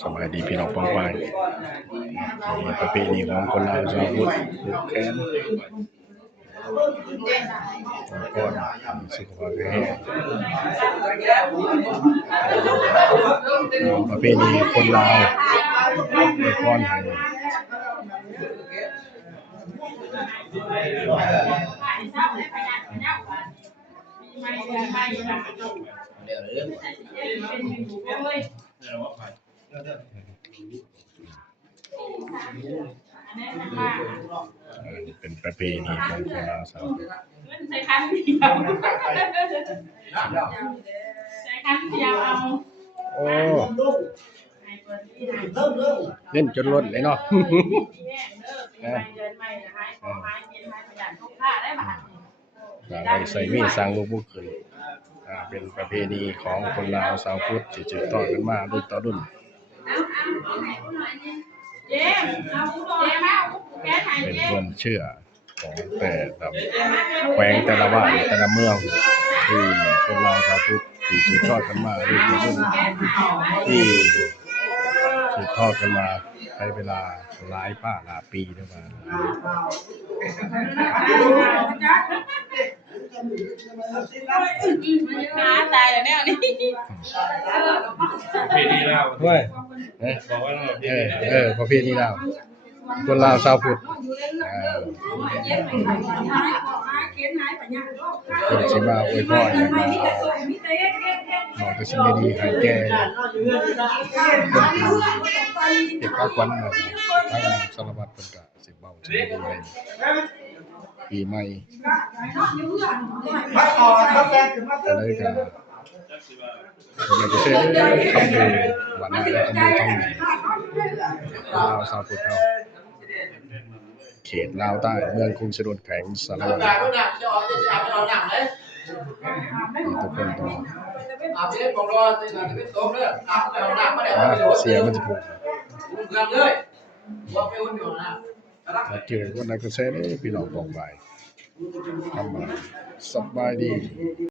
สบายดีพี่น้องป้องไปนี่ประเพณีของคนลาวชาวพุทธผูกแขนก่อนสุขภาพแข็งแรงประเพณีคนลาวเปิดก่อนให้เป็นประเพณีของคนลาวชาวพุทธใช้คันเดียวใช้คันเดียวเอาโอ้เล่นจนล้นเลยเนาะเราใส่มีดสร้างลูกบุกขึ้นเป็นประเพณีของคนลาวชาวพุทธที่สืบทอดกันมารุ่นต่อรุ่นเป็นความเชื่อของแต่ละแขวงแต่ละบ้านแต่ละเมืองที่คนลาวชาวพุทธที่สืบทอดกันมารุ่นต่อรุ่นที่สืบทอดกันมาใช้เวลาหลายปีด้วยกันตายแล้วเนี่ยนี่ประเพณีลาวด้วยบอกว่าประเพณีลาวคนลาวชาวพุทธคนสิมาอวยพรบอกแต่สิ่งดีๆให้แก่เก็บข้าวควันทางสารวัตรเพิ่นก็สิเว้าสิ่งดีๆให้ปีใหม่อะไรก็คนก็สิทำดีวันนั้นทำดีลาวชาวพุทธเฮาเขตลาวใต้เมืองกรุงศรีแขวงสารวัตรทุกคนต้องเสียมันจะพูดเจอคนนั้นก็แซ่พี่น้องบอกไปทำมาสบายดี